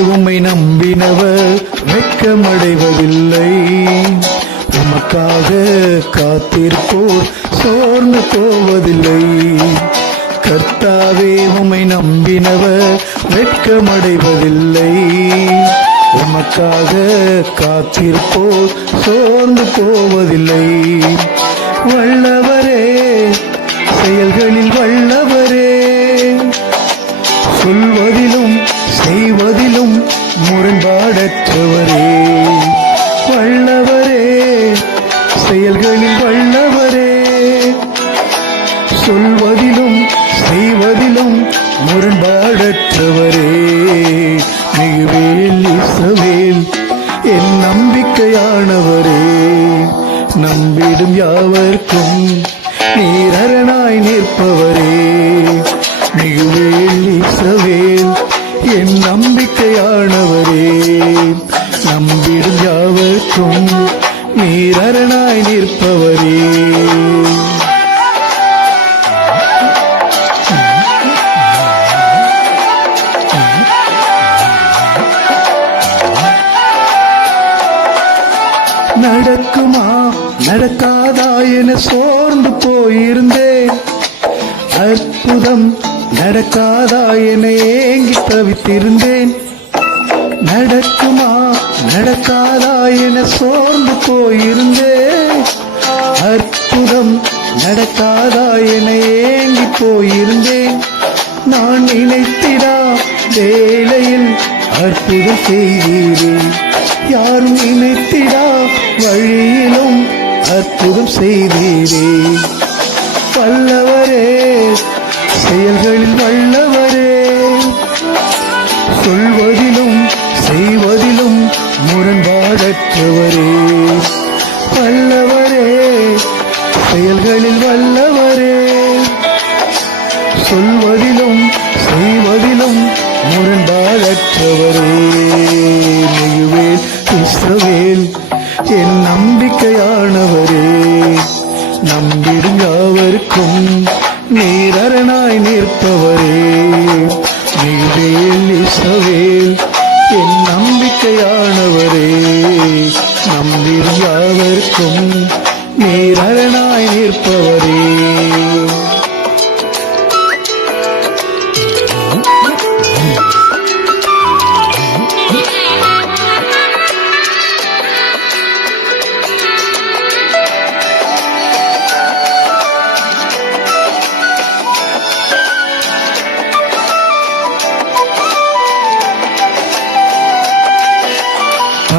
உம்மை நம்பினவர் வெட்கமடைவதில்லை. உமக்காக காத்திருப்போர் சோர்ந்து போவதில்லை. கர்த்தாவே உம்மை நம்பினவர் வெட்கமடைவதில்லை. உமக்காக காத்திருப்போர் சோர்ந்து போவதில்லை. வல்லவரே, செயல்களில் வல்லவரே, சொல்வதிலும் செய்வதிலும் முரண்பாடற்றவரே. வல்லவரே, செயல்களில் வல்லவரே, சொல்வதிலும் செய்வதிலும் முரண்பாடற்றவரே. மிகுவேல் இஸ்ரவேல் என் நம்பிக்கையானவரே. நம்பிடும் யாவர்க்கும் நீர் அரணாய் நிற்பவரே. மிகுவேல் இஸ்ரவேல் என் நம்பிக்கையானவரே. நம்பிடும் யாவர்க்கும் நீர் அரணாய் நிற்பவரே. நடக்குமா நடக்காதா என சோர்ந்து போயிருந்தேன். அற்புதம் நடக்காதா என ஏங்கி தவித்திருந்தேன். நடக்குமா நடக்காதா என சோர்ந்து போயிருந்தேன். அற்புதம் நடக்காதா என ஏங்கி போயிருந்தேன். நான் நினைத்திடா வேளையில் அற்புதம் செய்தீரே. யாரும் நினைத்திடா வழியிலும் அற்புதம் செய்தீரே. வல்லவரே, செயல்களில் வல்லவரே, சொல்வதிலும் செய்வதிலும் முரண்பாடற்றவரே. வல்லவரே, செயல்களில் வல்லவரே, சொல்வதிலும் செய்வதிலும் முரண்பாடற்றவரே. மிகுவேல் இஸ்ரவேல் என் நம்பிக்கையானவரே. நம்பிடும் யாவர்க்கும் நீர் அரணாய் நிற்பவரே. மிகுவேல் இஸ்ரவேல் என் நம்பிக்கையானவரே. நம்பிடும் யாவர்க்கும் நீர் அரணாய் நிற்பவரே.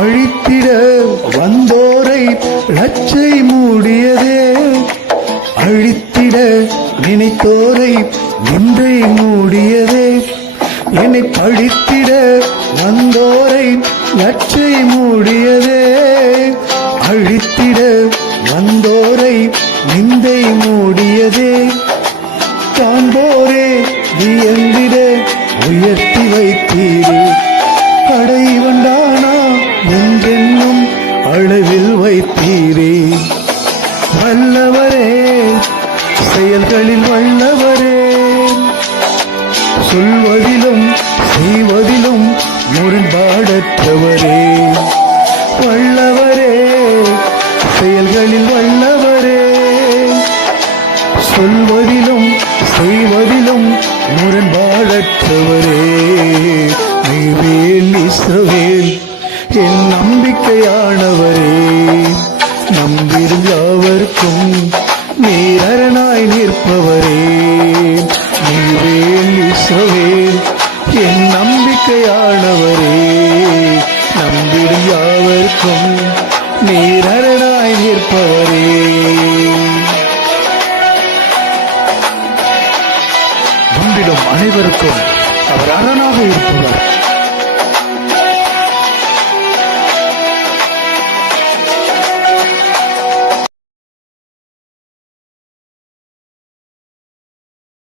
அழித்திட வந்தோரை லட்சை மூடியதே. அழித்திட நினைத்தோரை நிந்தை மூடியதே. என்னை பழித்திட வந்தோரை லட்சை மூடியதே. அழித்திட வந்தோரை நிந்தை மூடியதே. காண்போரே வியந்திட உயர்த்தி வைத்தீரே. படை வந்தானா என்றென்னும் அளவில் வைத்தீரே. வல்லவரே, செயல்களில் வல்லவரே, சொல்வதிலும் செய்வதிலும் முரண்பாடற்றவரே. வல்லவரே, செயல்களில் வல்லவரே, சொல்வதிலும் செய்வதிலும் முரண்பாடற்றவரே. மிகுவேல் இஸ்ரவேல் என் நம்பிக்கையானவரே. நம்பிடும் யாவர்க்கும் நீர் அரணாய் நிற்பவரே. மிகுவேல் இஸ்ரவேல் என் நம்பிக்கையானவரே. நம்பிடும் யாவர்க்கும் நீர் அரணாய் நிற்பவரே. நம்பிடும் அனைவருக்கும் அவர் அரணாக இருப்பவர்.